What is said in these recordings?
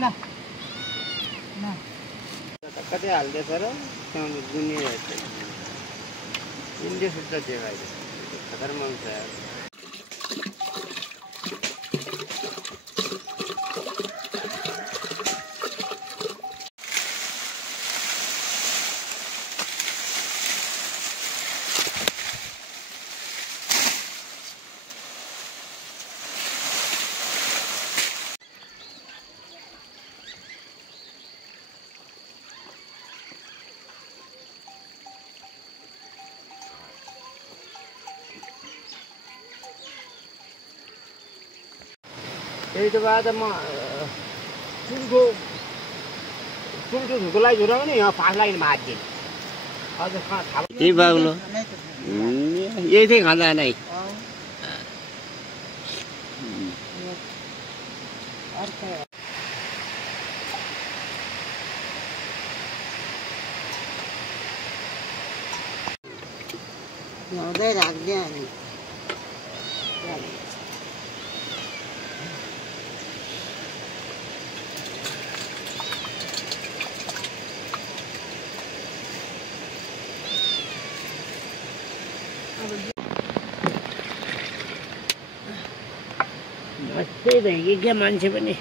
ल ल कतै हाल्दैछ र दुनियाँ इन्डिया सुत्छ त्यो अहिले खतरनाक छ यार त्यही त बाद म सुनको लागि झुराउँ नि यहाँ पास लागि भात दिने अझ त्यही बाग्लो यही थिएँ खाँदा नै ल्याउँदै राख्दियो अनि त्यही त हिँड्छ मान्छे पनि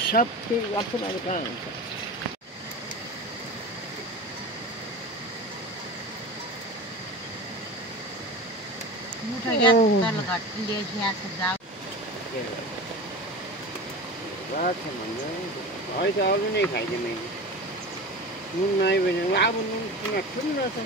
सबै गर्छ अहिले कहाँ हुन्छ अहिले त अरू नै खाइदिएँ मैले नुन नआयो भने अब नुन ठुलो रहेछ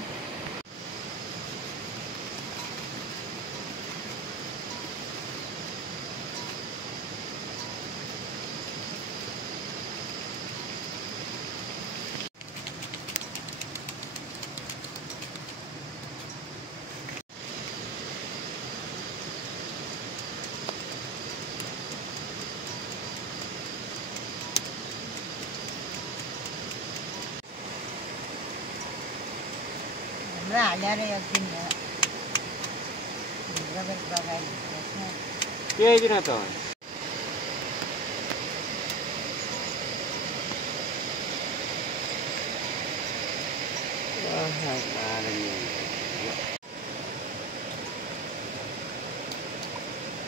हालेर एकदिन त्यही दिन त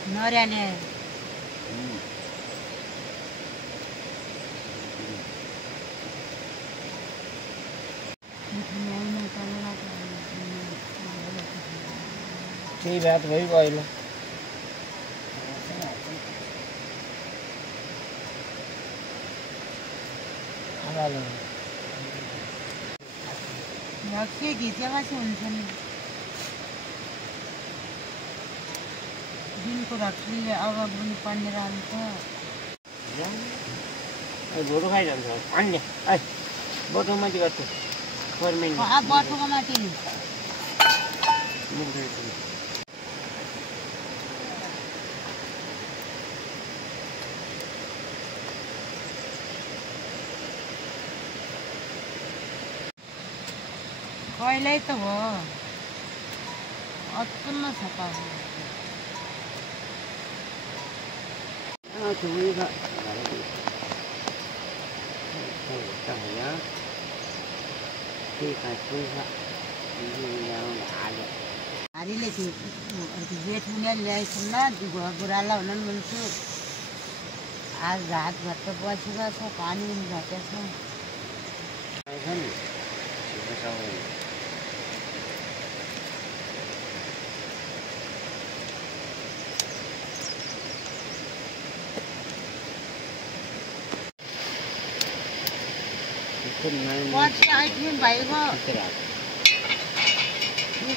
नर्याले त्यही बात भइगयो अहिले के घिचेपछि हुन्छ नि दिनको रक्सीले अभाव पनि पर्ने रहन्छ भोटो खाइरहन्छ अन्य बटो माथि गर्छ बटुको माथि पहिल्यै त हो अचम्म छ त हारीले जेठ मुनिया ल्याइछन् न बुढालाई हुन मिल्छु आज रात भएर त बसेको छ पानी पनि घटेको छ पछि आइपुग्नु भएको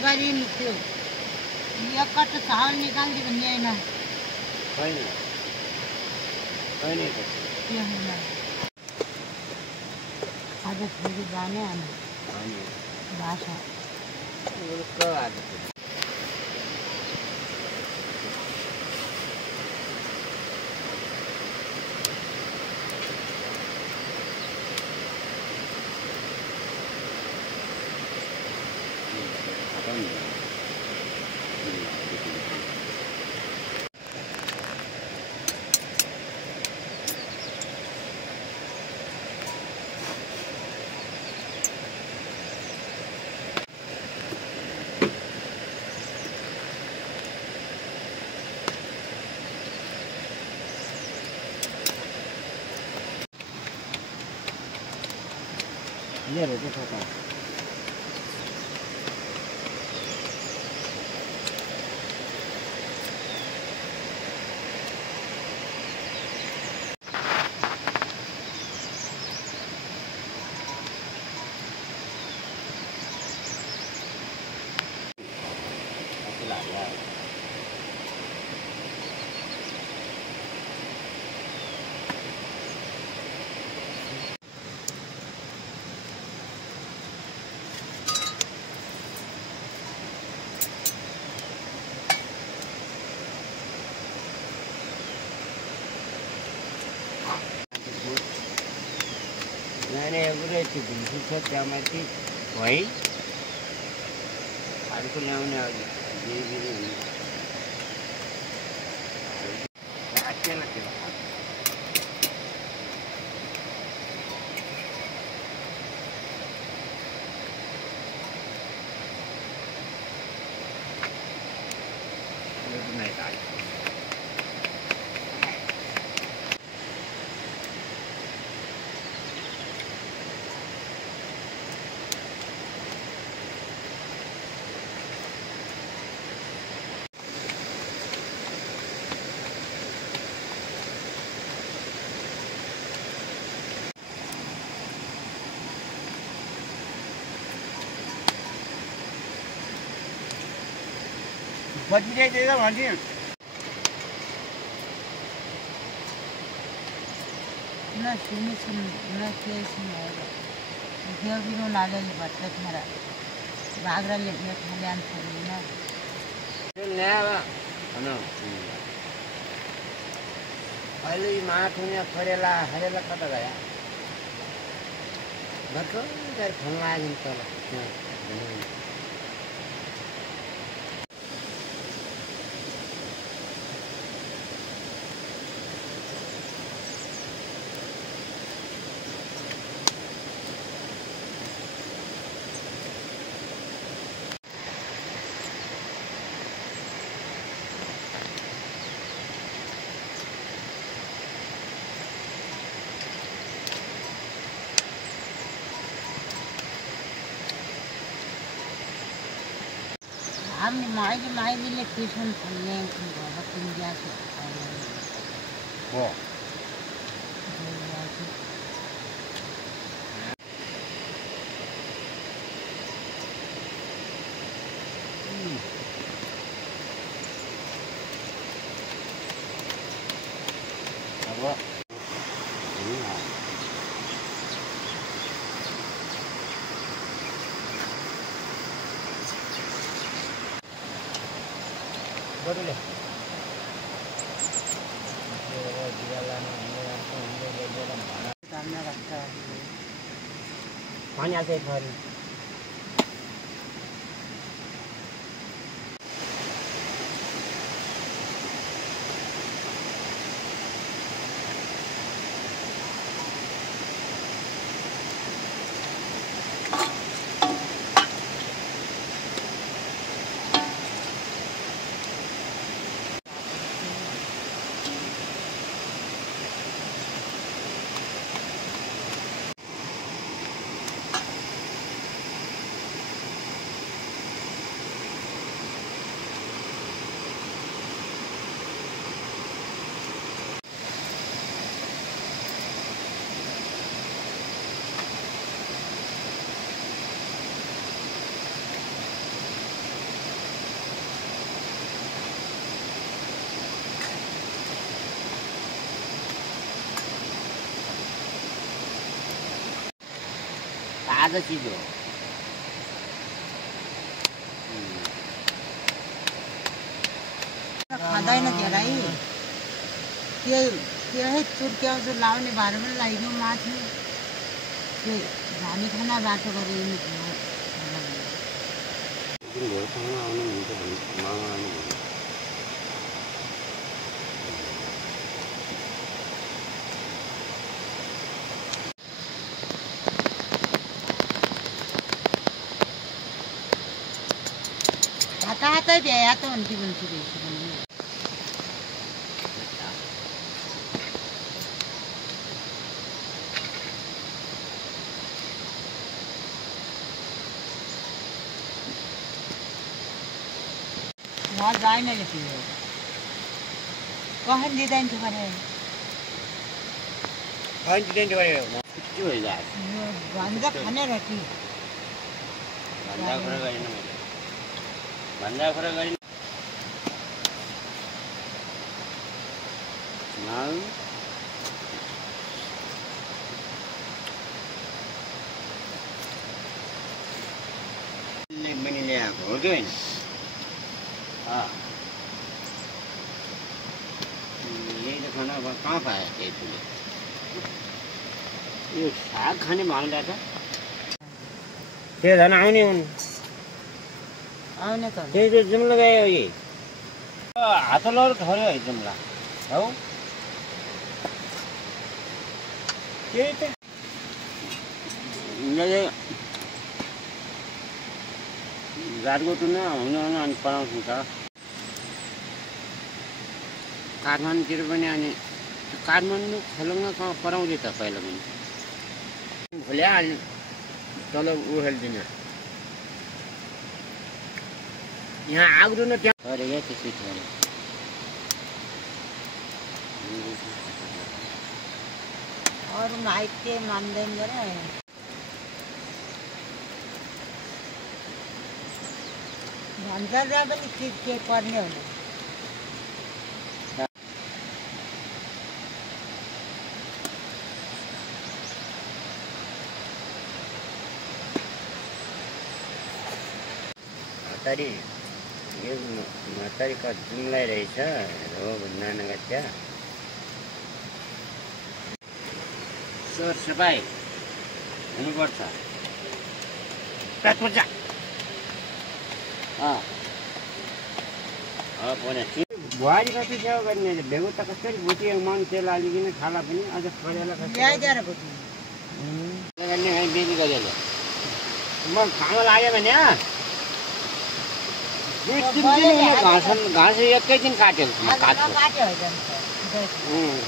गरी त्यो एकपल्ट चामल निकालिदियो भने होइन आज फेरि जाने अनि भाषा क्लियर होते छोटा नाही एवढ्याची भिंतीचं त्यामध्ये व्हाई अडकून ल्याउने नाही काय बदली देगा भाजी न सुनी सुन न के सुन देव बिनो लागेले भट्ट खरा बाग्राले भेट खाल्यान छोडिन ल्यावा हैन अहिले माठुन्या खरेला हरेला कता गया भर्खर फोन लाग्यो तल हमने माई दिले ट्यूशन पढ़ने बाबा तुम जा से हो अब बदले पानी आते घर ताजा चीज हो खाँदैन धेरै त्यो है चुर्क्याउँछ लाउने भाँडामा लगाइदिउँ माथि त्यो झानी खाना बाटो गरेर हाता द्या त भन्ती भन्छु म जाइन लेखी कहन दिदैन थियो भने खैन दिदैन थियो भने के हो यार भन्दा खाने रोटी भन्दा कुरा गरिन मैले भन्दा कुरा गरिन नाउ मैंने ले आया हो गए हाँ ये तो खाना कहाँ पाया थे तूने ये साग खाने मांग रहा था ये धन आउने त ये जुमला गए हो ये हातलो ठहरे है जुमला हो ये तो ये गाडगोटुमा हुन अनि पढाउँछ काठमाडौँतिर पनि अनि काठमाडौँ खोलङ्गा कहाँ पढाउँदै त पहिला पनि खोल्या अनि तल उखेल्दिन यहाँ आग्रो न त्यहाँ अरे यहाँ त्यसै थियो अरू माइते मान्दैन गरे भन्छ जहाँ पनि चिज के पर्ने हुने हतारी यो हतारीको जुम्लाई रहेछ हो नानाका त्यहाँ सरसफाइ हुनुपर्छ पेट बुहारी कति सेवा गर्ने भेगो त कसरी भुटियो मन तेल हालिकन खाला पनि अझ खरेला ल्याइदिएर भुटी गर्ने है बेली गरेर म खाना लाग्यो भने घाँस एकैदिन काट्यो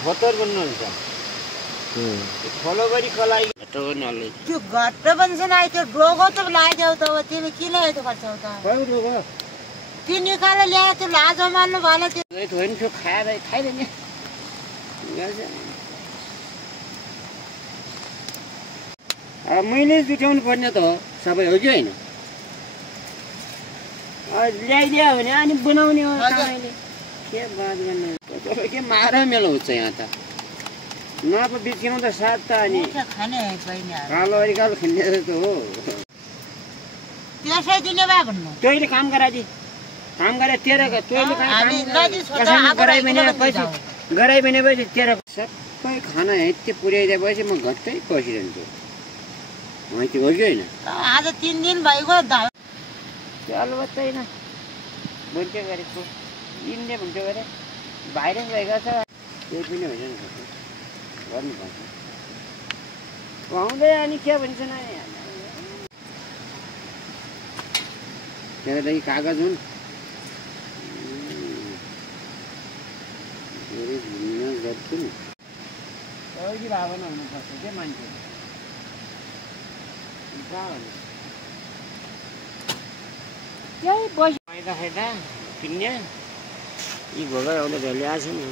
खोतर गर्नुहुन्छ खोलो गरी कलाई त्यो घट्ट पनि छैन त्यो डोगो त लगाइदेऊ त तिमी किन यस्तो गर्छौ त त्यो निकालेर ल्याएर त्यो लाजो मान्नु भएन त्यो होइन त्यो खाएर खाइदिने मैले जुटाउनु पर्ने त हो सबै हो कि होइन ल्याइदियो भने अनि बनाउने हो के बात गर्ने के मार मेलाउँछ यहाँ त नप बिचमा त साथ त अनि कालो अरिकालो खेल्ने त हो त्यसै दिने भए भन्नु तैँले काम गराइदि काम गरे तेरो तैँले काम गराइ भने पछि तेरो सबै खाना यति पुर्याइदिएपछि म घट्टै पसिरहन्छु माइती हो कि होइन आज 3 दिन भइगयो चल बत्दैन बुझ्दै गरेको यिनले भन्छ गरे भाइरस भएका छ केही पनि होइन गर्नुपर्छ खुवाउँदै अनि के भन्छ नानी तेरो लागि कागज हुन् गर्छु नि एउटी भावना हुनुपर्छ के मान्छे त्यही बसी फाइदा किन्ने यी भोगा एउटा ल्याएको छ नि